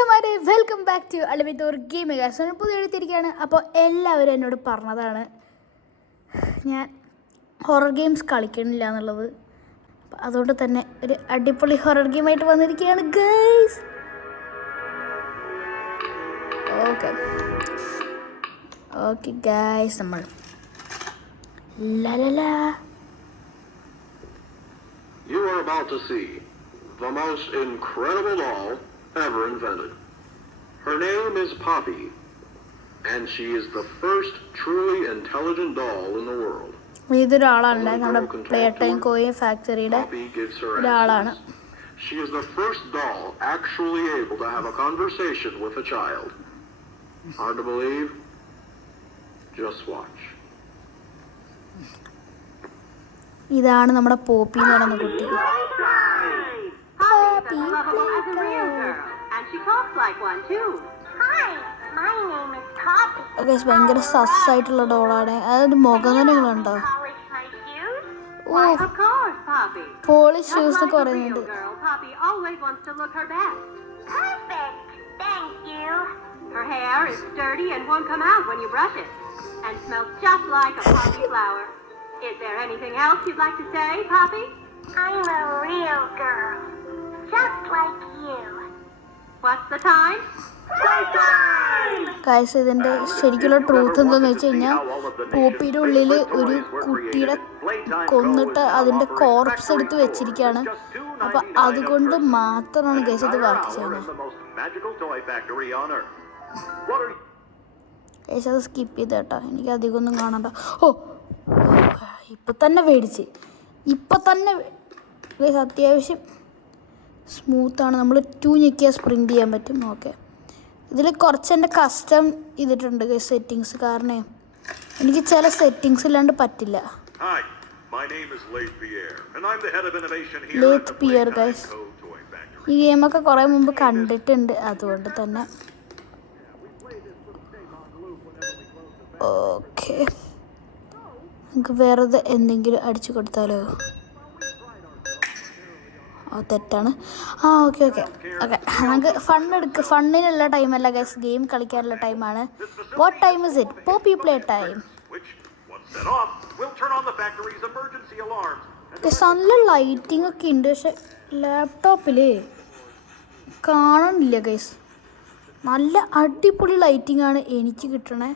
മച്ചന്മാരെ welcome back to അളിമിത്തൂർ gaming guys. പുതിയ എഴുത്തിരിക്കുകയാണ്. അപ്പോൾ എല്ലാവരും എന്നോട് പറഞ്ഞതാണ് ഞാൻ ഹൊറർ ഗെയിംസ് കളിക്കണില്ല എന്നുള്ളത്. അപ്പം അതുകൊണ്ട് തന്നെ ഒരു അടിപൊളി ഹൊറർ ഗെയിമായിട്ട് വന്നിരിക്കുകയാണ് ഗൈസ്. ഓക്കെ ഗൈസ്, നമ്മൾ You are about to see the most incredible doll ever invented. Her name is Poppy, and she is the first truly intelligent doll in the world. ഇതൊരാളാണ് നമ്മുടെ play time coin ഫാക്ടറിയുടെ ഒരാളാണ്. She is the first doll actually able to have a conversation with a child. Hard to believe? Just watch. ഇതാണ് നമ്മുടെ poppy എന്ന് പറയുന്ന കുട്ടി. ഭയങ്കര സസ്സായിട്ടുള്ള ഡോളാണ്. അതൊരു മുഖം തന്നെ ഉണ്ടോ? ഓ, പോളിഷ് ഷൂസ് എന്നൊക്കെ പറയുന്നുണ്ട്. Her hair is sturdy and won't come out when you brush it, and smells just like a poppy flower. Is there anything else you'd like to say, Poppy? I'm a real girl, just like you. What's the time? Guys, ഇതിൻ്റെ ശരിക്കുള്ള truth എന്താണെന്ന് വെച്ച് കഴിഞ്ഞാൽ പോപ്പിയുടെ ഉള്ളിൽ ഒരു കുട്ടിയുടെ കൊന്നിട്ട് അതിൻ്റെ കോർപ്സ് എടുത്ത് വെച്ചിരിക്കുകയാണ്. അപ്പം അതുകൊണ്ട് മാത്രമാണ് ഗൈസ് ഇത് വർക്ക് ചെയ്യുന്നത്. ഗൈസ്, അത് സ്കിപ്പ് ചെയ്ത് കേട്ടോ, എനിക്ക് അധികമൊന്നും കാണണ്ട. ഓ, ഇപ്പം തന്നെ മേടിച്ച് ഗൈസ് അത്യാവശ്യം സ്മൂത്താണ്. നമ്മൾ 2 ഞെക്കിയാൽ സ്പ്രിൻ്റ് ചെയ്യാൻ പറ്റും. ഓക്കെ, ഇതിൽ കുറച്ച് എൻ്റെ കസ്റ്റം ചെയ്തിട്ടുണ്ട് ഗൈസ് സെറ്റിങ്സ്. കാരണം എനിക്ക് ചില സെറ്റിങ്സ് ഇല്ലാണ്ട് പറ്റില്ല. ലേത്ത് പിയർ ഗൈസ്, ഈ ഗെയിമൊക്കെ കുറേ മുമ്പ് കണ്ടിട്ടുണ്ട്, അതുകൊണ്ട് തന്നെ. ഓക്കെ, നമുക്ക് വെറുതെ എന്തെങ്കിലും അടിച്ചു കൊടുത്താലോ? തെറ്റാണ്. ഓക്കെ നമുക്ക് ഫണ്ണിനുള്ള ടൈമല്ല ഗൈസ്, ഗെയിം കളിക്കാനുള്ള ടൈമാണ്. What time is it? Poppy play time. നല്ല ലൈറ്റിംഗ് ഒക്കെ ഉണ്ട്, പക്ഷെ ലാപ്ടോപ്പിൽ കാണണില്ല ഗൈസ്. നല്ല അടിപൊളി ലൈറ്റിംഗ് ആണ് എനിക്ക് കിട്ടണേ.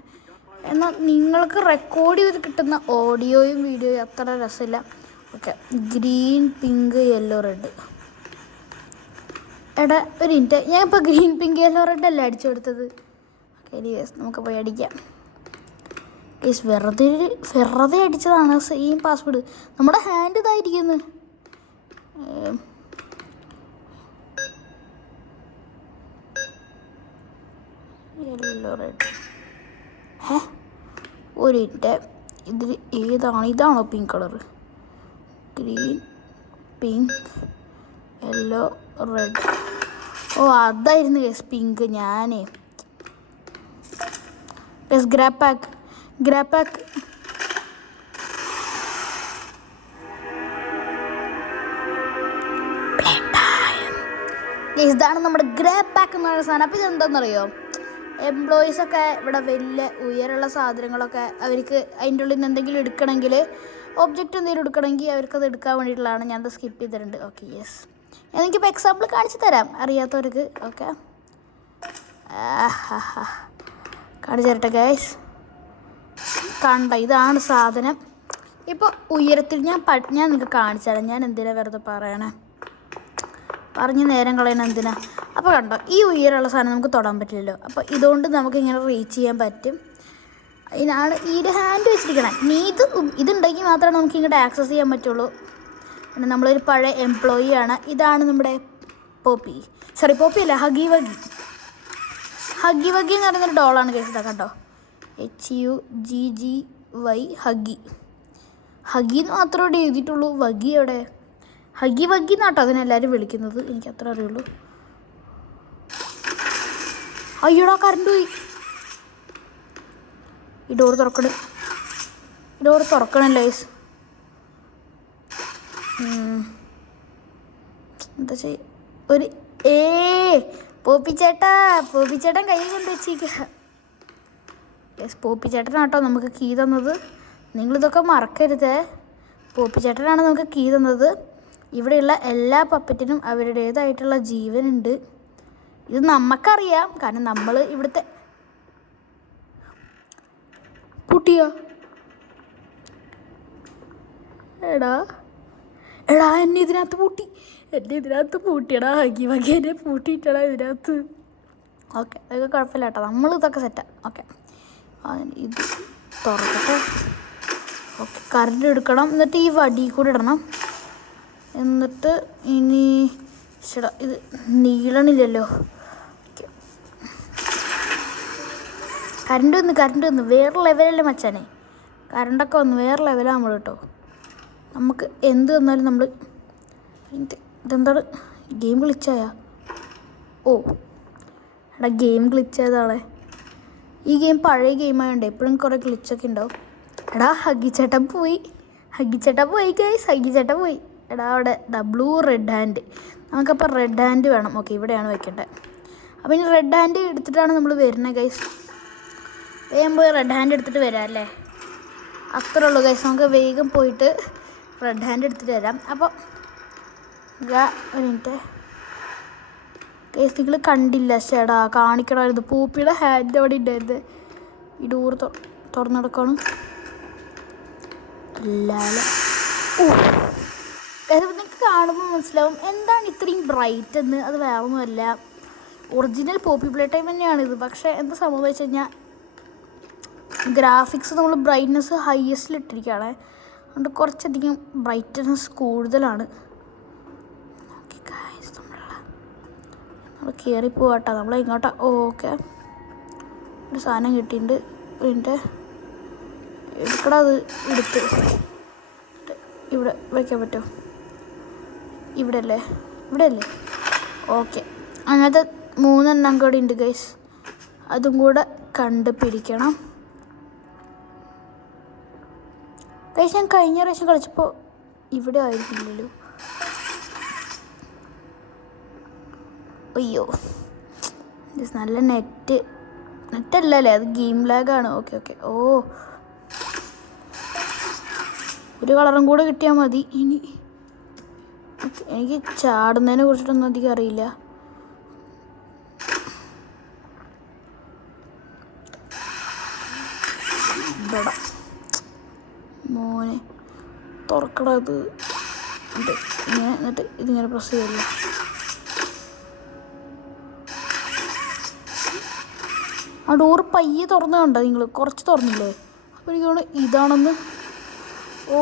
എന്നാൽ നിങ്ങൾക്ക് റെക്കോർഡ് ചെയ്ത് കിട്ടുന്ന ഓഡിയോയും വീഡിയോയും അത്ര രസമില്ല. Okay, green, pink, yellow, red. എടാ ഒരു മിനിറ്റ്, ഞാൻ ഇപ്പോൾ ഗ്രീൻ, പിങ്ക്, യെല്ലോ, റെഡ് അല്ലേ അടിച്ചു കൊടുത്തത്. ഓക്കെ യെസ്, നമുക്ക് പോയി അടിക്കാം. യെസ്, വെറുതെ അടിച്ചതാണ് സെയിം പാസ്വേഡ്. നമ്മുടെ ഹാൻഡ് ഇതായിരിക്കുന്നു. Yellow, red. ഒരു മിനിറ്റ്, ഇതിൽ ഏതാണ്? ഇതാണോ pink colour? Green, pink, yellow, red. ഓ, അതായിരുന്നു ഗസ് പിങ്ക്. ഞാനേ ഗസ് ഗ്രാബ് പാക്ക്. ഇതാണ് നമ്മുടെ ഗ്രാബ് പാക്ക് എന്ന് പറയുന്ന സാധനം. അപ്പോൾ ഇതെന്താണെന്നറിയോ? എംപ്ലോയീസൊക്കെ ഇവിടെ വലിയ ഉയരമുള്ള സാധനങ്ങളൊക്കെ അവർക്ക് അതിൻ്റെ ഉള്ളിൽ നിന്ന് എന്തെങ്കിലും എടുക്കണമെങ്കിൽ, ഒബ്ജക്റ്റ് എന്തെങ്കിലും എടുക്കണമെങ്കിൽ അവർക്കത് എടുക്കാൻ വേണ്ടിയിട്ടുള്ളതാണ്. ഞാനത് സ്കിപ്പ് ചെയ്തിട്ടുണ്ട്. ഓക്കെ യെസ്, എനിക്കിപ്പോൾ എക്സാമ്പിൾ കാണിച്ചു തരാം അറിയാത്തവർക്ക്. ഓക്കെ, കാണിച്ചു തരട്ടെ ഗൈസ്. കണ്ട, ഇതാണ് സാധനം. ഇപ്പോൾ ഉയരത്തിൽ ഞാൻ നിങ്ങൾക്ക് കാണിച്ചു തരാം. ഞാൻ എന്തിനാണ് വെറുതെ പറയണേ, പറഞ്ഞ് നേരം കളയണ എന്തിനാ? അപ്പോൾ കണ്ടോ, ഈ ഉയരമുള്ള സാധനം നമുക്ക് തൊടാൻ പറ്റില്ലല്ലോ. അപ്പോൾ ഇതുകൊണ്ട് നമുക്കിങ്ങനെ റീച്ച് ചെയ്യാൻ പറ്റും. ഇതിനാണ് ഈ ഒരു ഹാൻഡ് വെച്ചിരിക്കണം. ഇതുണ്ടെങ്കിൽ മാത്രമേ നമുക്ക് ഇങ്ങോട്ട് ആക്സസ് ചെയ്യാൻ പറ്റുള്ളൂ. പിന്നെ നമ്മളൊരു പഴയ എംപ്ലോയി ആണ്. ഇതാണ് നമ്മുടെ പോപ്പി. പോപ്പി അല്ല, ഹഗി വഗി എന്ന് പറയുന്നൊരു ഡോളാണ് കേസ്. ഇതാ കണ്ടോ, HUGGY, ഹഗി എന്ന് മാത്രമേ എഴുതിയിട്ടുള്ളൂ. വഗി എവിടെ? ഹഗി എന്നാട്ടോ അതിനെല്ലാവരും വിളിക്കുന്നത്, എനിക്ക് അത്ര അറിയുള്ളൂ. അയ്യോടാ, കറണ്ട് പോയി. ഈ ഡോർ തുറക്കണല്ലോ ഗൈസ്. എന്താ ചെയ്യുക? ഒരു പോപ്പിച്ചേട്ടൻ കൈ കൊണ്ട് വെച്ചിരിക്കുക. യെസ്, പോപ്പിച്ചേട്ടനാട്ടോ നമുക്ക് കീ തന്നത്. നിങ്ങളിതൊക്കെ മറക്കരുതേ. പോപ്പിച്ചേട്ടനാണ് നമുക്ക് കീ തന്നത്. ഇവിടെയുള്ള എല്ലാ പപ്പറ്റിനും അവരുടേതായിട്ടുള്ള ജീവനുണ്ട്. ഇത് നമുക്കറിയാം, കാരണം നമ്മൾ ഇവിടുത്തെ പൂട്ടിയോ എടാ എന്നെ ഇതിനകത്ത് പൂട്ടിയടാ. ഹഗി വഗേനെ പൂട്ടിയിട്ടടാ ഇതിനകത്ത്. ഓക്കെ, അതൊക്കെ കുഴപ്പമില്ല കേട്ടോ, നമ്മളിതൊക്കെ സെറ്റാണ്. ഓക്കെ, ഇത് തുറക്കട്ടെ. ഓക്കെ, കറണ്ട് എടുക്കണം, എന്നിട്ട് ഈ വടി കൂടെ ഇടണം. എന്നിട്ട് ഇനി ഇത് നീളണില്ലല്ലോ. കറണ്ട് വന്ന് വേറെ ലെവലല്ലേ മച്ചാനെ. കറണ്ടൊക്കെ വന്ന് വേറെ ലെവലാണ് നമ്മൾ കേട്ടോ. നമുക്ക് എന്ത് വന്നാലും നമ്മൾ ഇതെന്താണ് ഗെയിം ഗ്ലിച്ചായ? ഓ എടാ, ഗെയിം ഗ്ലിച്ചായതാണേ. ഈ ഗെയിം പഴയ ഗെയിമായോണ്ട് എപ്പോഴും കുറേ ഗ്ലിച്ചൊക്കെ ഉണ്ടാവും. എടാ, ഹഗിച്ചേട്ടൻ പോയി ഗൈസ്, ഹഗിച്ചേട്ടൻ പോയി. എടാ, അവിടെ ബ്ലൂ റെഡ് ഹാൻഡ്, നമുക്കപ്പോൾ റെഡ് ഹാൻഡ് വേണം. ഓക്കെ, ഇവിടെയാണ് വെക്കേണ്ടത്. അപ്പോൾ ഇനി റെഡ് ഹാൻഡ് എടുത്തിട്ടാണ് നമ്മൾ വരുന്നത് ഗൈസ്. വേഗം പോയി റെഡ് ഹാൻഡ് എടുത്തിട്ട് വരാം അല്ലേ? അത്രേ ഉള്ളൂ ഗൈസ്, നമുക്ക് വേഗം പോയിട്ട് റെഡ് ഹാൻഡ് എടുത്തിട്ട് വരാം. അപ്പോൾ ഒരു മിനിറ്റ് ഗൈസ്, നിങ്ങൾ കണ്ടില്ല? ചേടാ, കാണിക്കണമായിരുന്നു. പൂപ്പിയുടെ ഹാൻഡ് അവിടെ ഉണ്ടായിരുന്നു. ഈ ഡോർ തുറന്നു നടക്കാണ്. നിങ്ങൾക്ക് കാണുമ്പോൾ മനസ്സിലാവും എന്താണ് ഇത്രയും ബ്രൈറ്റ് എന്ന്. അത് വേറെ ഒന്നുമല്ല, ഒറിജിനൽ പോപ്പി പ്ലേ ടൈം തന്നെയാണിത്. പക്ഷേ എന്താ സംഭവം വെച്ച് കഴിഞ്ഞാൽ ഗ്രാഫിക്സ് നമ്മൾ ബ്രൈറ്റ്നെസ് ഹയസ്റ്റിൽ ഇട്ടിരിക്കുകയാണ്. അതുകൊണ്ട് കുറച്ചധികം ബ്രൈറ്റ്നെസ് കൂടുതലാണ്. ഓക്കെ ഗൈസ്, നമ്മൾ കയറിപ്പോവാട്ടോ, നമ്മൾ ഇങ്ങോട്ടാ. ഓക്കെ, ഒരു സാധനം കിട്ടിയിട്ടുണ്ട്. ഇതിൻ്റെ എടുക്കടാ, അത് എടുത്ത് ഇവിടെ വയ്ക്കാൻ പറ്റുമോ? ഇവിടെ അല്ലേ? ഓക്കെ, അങ്ങനത്തെ 3 എണ്ണം കൂടി ഉണ്ട് ഗൈസ്. അതും കൂടെ കണ്ടുപിടിക്കണം ഗൈസ്. ഞാൻ കഴിഞ്ഞ പ്രാവശ്യം കളിച്ചപ്പോൾ ഇവിടെ ആയിരുന്നില്ലല്ലോ. അയ്യോ, നല്ല നെറ്റല്ലേ, അത് ഗെയിം ലാഗാണ്. ഓക്കെ. ഓ, ഒരു കളറും കൂടെ കിട്ടിയാൽ മതി. ഇനി എനിക്ക് ചാടുന്നതിനെ കുറിച്ചിട്ടൊന്നും അധികം അറിയില്ല. മോനെ തുറക്കട, ഇത് ഇങ്ങനെ, എന്നിട്ട് ഇതിങ്ങനെ പ്രസ് ചെയ്യല്ല. ആ ഡോറ് പയ്യെ തുറന്നു കണ്ടോ നിങ്ങൾ? കുറച്ച് തുറന്നില്ലേ? അപ്പോൾ എനിക്ക് തോന്നുന്നു ഇതാണെന്ന്. ഓ,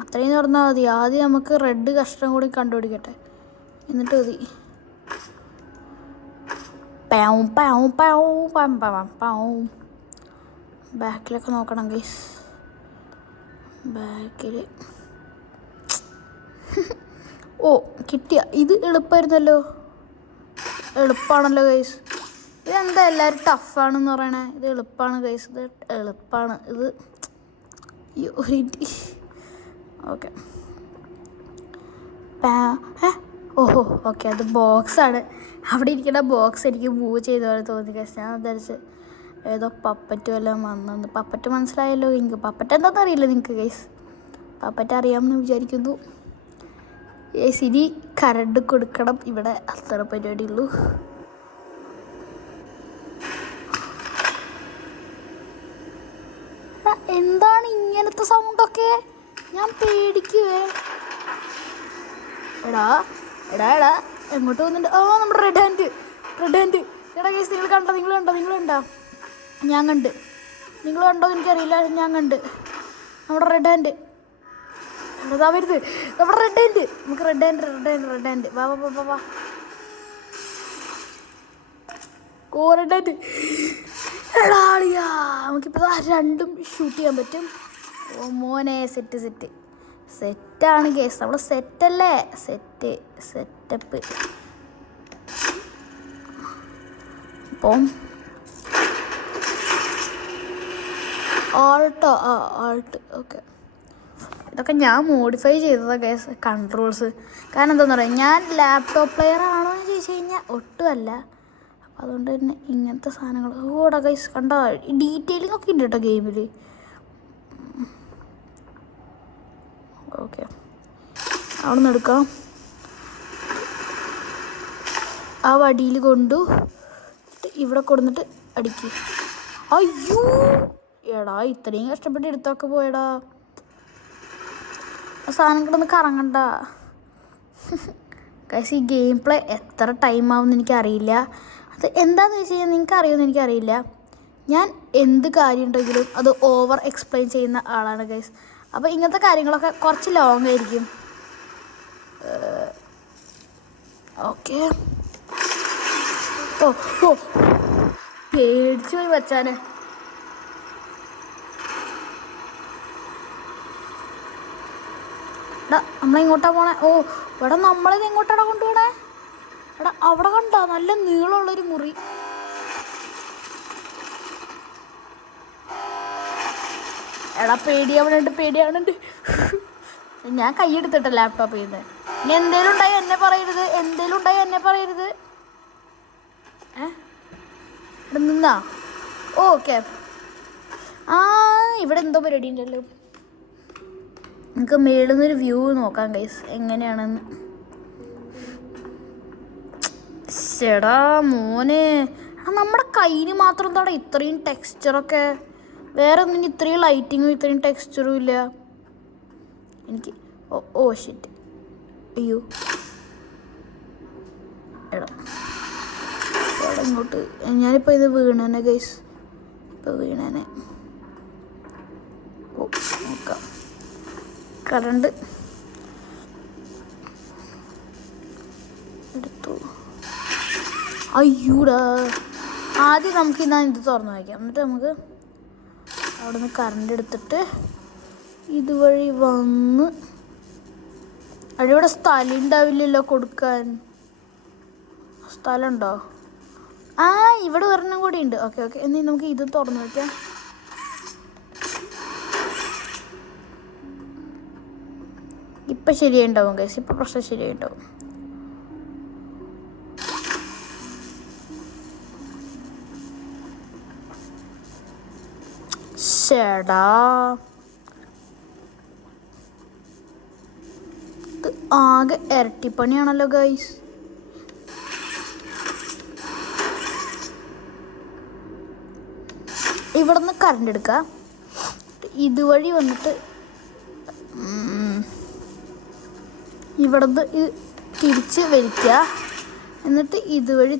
അത്രയും തുറന്നാൽ മതി. ആദ്യം നമുക്ക് റെഡ് കഷ്ണം കൂടി കണ്ടുപിടിക്കട്ടെ, എന്നിട്ട് മതി. ബാക്കിലൊക്കെ നോക്കണം ഗൈസ്. ബാക്കിൽ ഓ, കിട്ടിയ. ഇത് എളുപ്പമായിരുന്നല്ലോ. എളുപ്പമാണല്ലോ ഗൈസ്. ഇതെന്താ എല്ലാവരും ടഫാണെന്ന് പറയണേ? ഇത് എളുപ്പമാണ് ഗൈസ്, ഇത് എളുപ്പമാണ്. ഇത് ഓക്കെ. ഓഹോ, ഓക്കെ, അത് ബോക്സാണ്. അവിടെ ഇരിക്കുന്ന ബോക്സ് എനിക്ക് മൂവ് ചെയ്ത പോലെ തോന്നി ഗൈസ്. ഞാൻ വിചാരിച്ച് ഏതോ പപ്പറ്റ് വല്ലതും വന്നെന്ന്. പപ്പറ്റ് മനസ്സിലായല്ലോ നിങ്ങൾക്ക്. പപ്പറ്റ് എന്താണെന്ന് അറിയില്ല നിങ്ങൾക്ക് ഗൈസ്. പപ്പറ്റ് അറിയാമെന്ന് വിചാരിക്കുന്നു. ഇനി കറണ്ട് കൊടുക്കണം ഇവിടെ, അത്ര പരിപാടിയുള്ളൂ. എന്താണ് ഇങ്ങനത്തെ സൗണ്ടൊക്കെ? ഞാൻ പേടിക്കുവേ. എടാ എങ്ങോട്ട് പോകുന്നുണ്ട്? ആ, നമ്മുടെ റെഡ് ഹാൻഡ്. എടാ ഗൈസ്, നിങ്ങൾ കണ്ടോ? ഞാൻ കണ്ട്. നിങ്ങൾ കണ്ടോ എനിക്കറിയില്ല, ഞാൻ കണ്ട്. നമ്മുടെ റെഡ് ഹാൻഡ്. അതാ വരുത്, നമ്മുടെ റെഡ് ഹാൻഡ്. നമുക്ക് റെഡ് ഹാൻഡ്. വാ. ഓ, റെഡ് ഹാൻഡ്. എടാളിയാ, നമുക്കിപ്പോൾ രണ്ടും ഷൂട്ട് ചെയ്യാൻ പറ്റും. ഓ മോനെ, സെറ്റാണ് കേസ്. നമ്മൾ സെറ്റല്ലേ? സെറ്റപ്പ്. അപ്പം ആൾട്ട്. ഓക്കെ, ഇതൊക്കെ ഞാൻ മോഡിഫൈ ചെയ്തതാണ് ഗൈസ് കൺട്രോൾസ്. കാരണം എന്താണെന്ന് പറയുക, ഞാൻ ലാപ്ടോപ്പ് പ്ലെയർ ആണോ എന്ന് ചോദിച്ചു കഴിഞ്ഞാൽ ഒട്ടുമല്ല. അപ്പോൾ അതുകൊണ്ട് തന്നെ ഇങ്ങനത്തെ സാധനങ്ങൾ ഓടാ ഗൈസ് കണ്ടോ, ഡീറ്റെയിലിംഗ് ഒക്കെ ഉണ്ട് കേട്ടോ ഗെയിമിൽ. ഓക്കെ, അവിടെ നിന്ന് എടുക്കാം. ആ വടിയിൽ കൊണ്ടു ഇവിടെ കൊടുന്നിട്ട് അടിക്കുക. അയ്യോ എടാ, ഇത്രയും കഷ്ടപ്പെട്ട് എടുത്തൊക്കെ പോയടാ. സാധനം കിടന്ന് കറങ്ങണ്ട ഗൈസ്. ഈ ഗെയിം പ്ലേ എത്ര ടൈം ആവുമെന്ന് എനിക്കറിയില്ല. അത് എന്താണെന്ന് വെച്ച് കഴിഞ്ഞാൽ നിങ്ങൾക്ക് അറിയുമെന്ന് എനിക്കറിയില്ല. ഞാൻ എന്ത് കാര്യം ഉണ്ടെങ്കിലും അത് ഓവർ എക്സ്പ്ലെയിൻ ചെയ്യുന്ന ആളാണ് ഗൈസ്. അപ്പോൾ ഇങ്ങനത്തെ കാര്യങ്ങളൊക്കെ കുറച്ച് ലോങ് ആയിരിക്കും. ഓക്കെ, ഓ ഓ പേടിച്ചു പോയി വച്ചാനെ. എടാ നമ്മളെങ്ങോട്ടാ പോണേ? ഓ ഇവിടെ നമ്മളിത് എങ്ങോട്ടാണ് കൊണ്ടുപോണേ? എടാ അവിടെ കണ്ടോ നല്ല നീളമുള്ളൊരു മുറി. എടാ പേടിയാവുന്നുണ്ട്. ഞാൻ കൈയെടുത്തിട്ട ലാപ്ടോപ്പ് ചെയ്യുന്നത്. ഇനി എന്തേലും ഉണ്ടായി എന്നെ പറയരുത്. ഇവിടെ നിന്നാ ഓക്കെ. ഇവിടെ എന്തോ പരിപാടി ഉണ്ടല്ലോ. നമുക്ക് മേളിൽ നിന്നൊരു വ്യൂ നോക്കാം ഗൈസ് എങ്ങനെയാണെന്ന്. ചേടാ മോനെ, നമ്മുടെ കയ്യിന് മാത്രം എന്താ ഇത്രയും ടെക്സ്ചറൊക്കെ? വേറെ ഒന്നിനും ഇത്രയും ലൈറ്റിങ്ങും ഇത്രയും ടെക്സ്ചറും ഇല്ല എനിക്ക്. ഓ ഷിറ്റ്, അയ്യോ എടാ ഇങ്ങോട്ട്. ഞാനിപ്പോൾ ഇത് വീണേനെ ഗൈസ്, ഇപ്പോൾ വീണേനെ. ഓ നോക്കാം, കറണ്ട് എടുത്തു. അയ്യൂടാ, ആദ്യം നമുക്ക് ഇത് തുറന്ന് വയ്ക്കാം. എന്നിട്ട് നമുക്ക് അവിടെ നിന്ന് കറണ്ട് എടുത്തിട്ട് ഇതുവഴി വന്ന്. അവിടെ സ്ഥലം ഉണ്ടാവില്ലല്ലോ കൊടുക്കാൻ. സ്ഥലമുണ്ടോ? ഇവിടെ ഒരെണ്ണം കൂടി ഉണ്ട്. ഓക്കെ എന്നാൽ നമുക്ക് ഇത് തുറന്ന് വയ്ക്കാം. ഇപ്പം ശരിയായിട്ടുണ്ടാവും ഗൈസ്, ഇപ്പം പ്രശ്നം ശരിയായിട്ടുണ്ടാവും. ചേടാ ഇത് ആകെ ഇരട്ടിപ്പണിയാണല്ലോ ഗൈസ്. ഇവിടെ നിന്ന് കറണ്ട് എടുക്കുക, ഇതുവഴി വന്നിട്ട് ഇവിടുന്ന് ഇത് തിരിച്ച് വലിക്കുക. എന്നിട്ട് ഇതുവഴി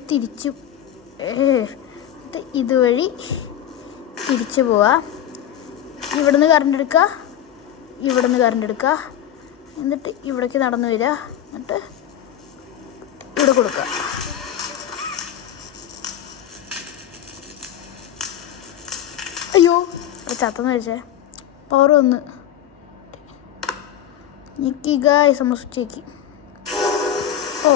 ഇതുവഴി തിരിച്ച് പോവുക. ഇവിടുന്ന് കറണ്ട് എടുക്കുക, എന്നിട്ട് ഇവിടേക്ക് നടന്നു വരിക. എന്നിട്ട് ഇവിടെ കൊടുക്കുക. അയ്യോ ചത്തെന്ന് വെച്ചേ, പവർ വന്ന് ഞെക്കി ഗായ്സ്, നമ്മൾ സ്വിച്ച് ഞെക്കി. ഓ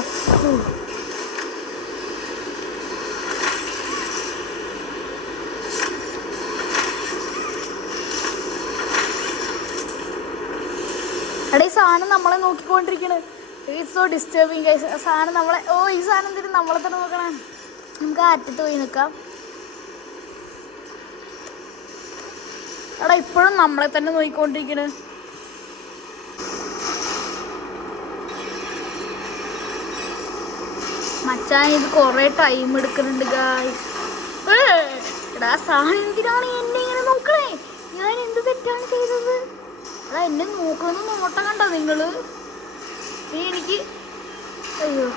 എടാ, ഈ സാധനം നമ്മളെ നോക്കിക്കൊണ്ടിരിക്കണേ. It's so disturbing guys. സാധനം നമ്മളെ, ഈ സാധനം എന്തിനും നമ്മളെ തന്നെ നോക്കണേ. നമുക്ക് അറ്റത്ത് പോയി നിൽക്കാം. എടാ ഇപ്പോഴും നമ്മളെ തന്നെ നോക്കിക്കൊണ്ടിരിക്കണേ. മച്ചാൻ ഇത് കുറേ ടൈം എടുക്കുന്നുണ്ട് ഗായ്സ്. എടാ സാധനം എന്തിനാണ് എന്നെ ഇങ്ങനെ നോക്കണേ? ഞാൻ എന്ത് തെറ്റാണ് ചെയ്തത്? എടാ എന്നെ നോക്കണമെന്ന് നോട്ടം കണ്ടോ നിങ്ങള്? എനിക്ക് അയ്യോ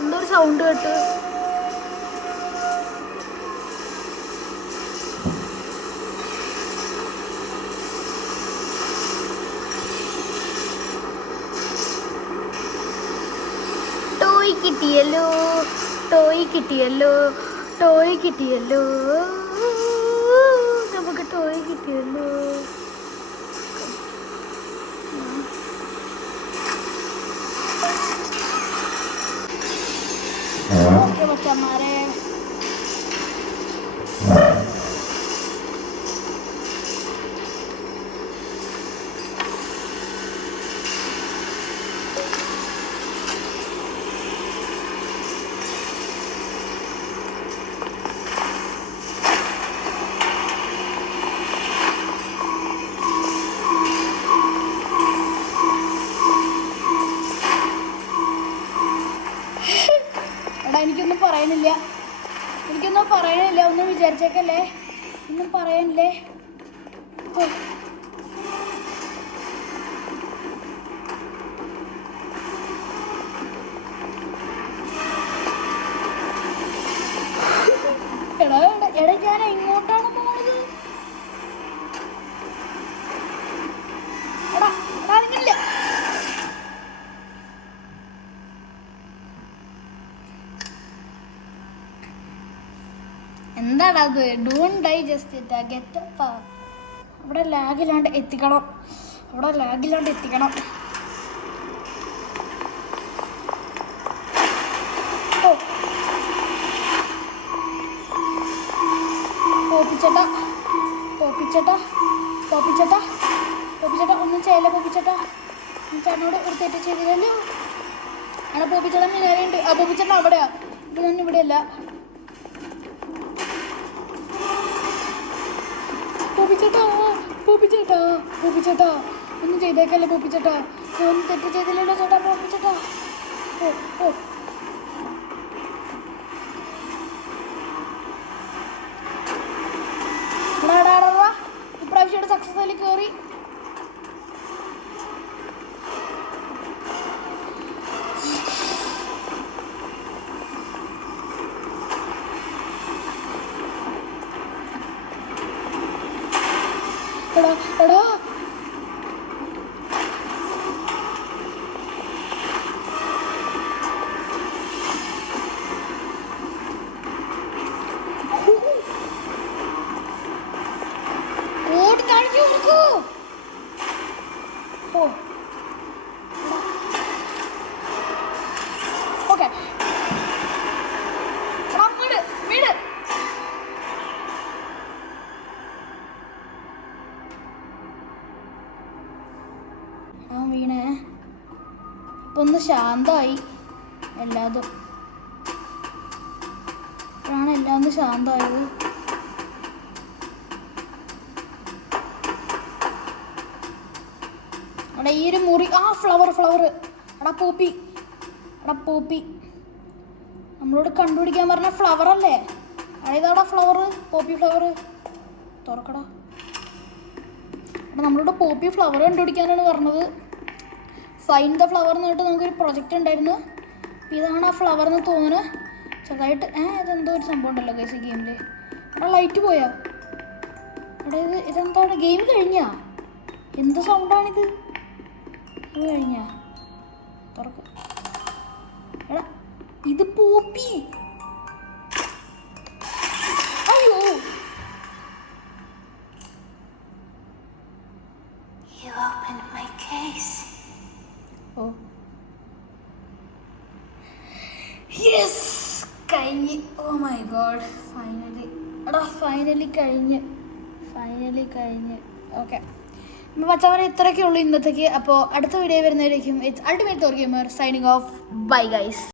എന്തോ ഒരു സൗണ്ട് കേട്ട്. ടോയ് കിട്ടിയല്ലോ നമുക്ക് ടോയ് കിട്ടിയല്ലോ. ഓക്കെ മച്ചന്മാരെ, എനിക്കൊന്നും പറയാനില്ല, ഒന്നും വിചാരിച്ചേക്കല്ലേ, ഒന്നും പറയാനില്ലേ. ഓ എടാ ഞാൻ എങ്ങോട്ടാണ് പോണത്? എടാ നിങ്ങളില്ല. എന്താടാ അത്? Don't dye just get up. അവിടെ ലാഗില്ലാണ്ട് എത്തിക്കണം. ഓ പോപ്പിച്ചേട്ടാ ഒന്നും ചെയ്യല്ല പോപ്പിച്ചേട്ടാ. ചേട്ടനോട് ഒരു തെറ്റ് ചെയ്തില്ലല്ലോ. അവിടെ പോപ്പിച്ചേട്ടൻ നേരെയുണ്ട്. ആ പോപ്പിച്ചേട്ടൻ അവിടെയാ, ഇപ്പം ഞാൻ ഇവിടെയല്ല. പോപ്പിച്ചേട്ടാ ഒന്നും ചെയ്തേക്കല്ലേ പോപ്പിച്ചേട്ടാ. ഒന്നും തെറ്റ് ചെയ്തില്ലല്ലോ ചേട്ടാ പോപ്പിച്ചേട്ടാ. ഓ ഇപ്രാവശ്യം സക്സസ്ഫുള്ളി കയറി. എടാ ഓടി കാണിച്ചു കൊടുക്കൂ. ഓ ഓക്കെ വീട് വീണേ. ഇപ്പൊ ഒന്ന് ശാന്തമായി എല്ലാതും. ഇപ്പോഴാണ് എല്ലാം ഒന്ന് ശാന്തമായത്. അവിടെ ഈ ഒരു മുറി, ആ ഫ്ലവർ എടാ പോപ്പി നമ്മളോട് കണ്ടുപിടിക്കാൻ പറഞ്ഞ ഫ്ലവർ അല്ലേ? ഏതാടാ ഫ്ലവർ? Poppy flower. തുറക്കടാ. നമ്മളോട് പോപ്പി ഫ്ലവർ കണ്ടുപിടിക്കാനാണ് പറഞ്ഞത്. ഫൈൻഡ് ദ ഫ്ലവർ എന്ന് പറഞ്ഞിട്ട് നമുക്കൊരു പ്രൊജക്റ്റ് ഉണ്ടായിരുന്നു. അപ്പോൾ ഇതാണ് ആ ഫ്ലവർ എന്ന് തോന്നുന്നത്. ചെറുതായിട്ട് ഇതെന്തോ ഒരു സംഭവം ഉണ്ടല്ലോ ഗൈസ് ഈ ഗെയിമിൽ. എടാ ലൈറ്റ് പോയാ? എടാ ഇതെന്താണ്? ഗെയിം കഴിഞ്ഞാ? എന്ത് സൗണ്ടാണിത്? ഇത് കഴിഞ്ഞാ? തുറക്ക്. എടാ ഇത് പോപ്പി. അയ്യോ You opened my case. Oh yes കഴിഞ്ഞ്. Oh my god finally. എടാ ഫൈനലി കഴിഞ്ഞ്. ഓക്കെ അപ്പോൾ മച്ചവരെ ഇത്രയൊക്കെ ഉള്ളൂ ഇന്നത്തേക്ക്. അപ്പോൾ അടുത്ത വീഡിയോ വരുന്നവരേക്കും it's ultimate Thor gamer signing off. Bye guys.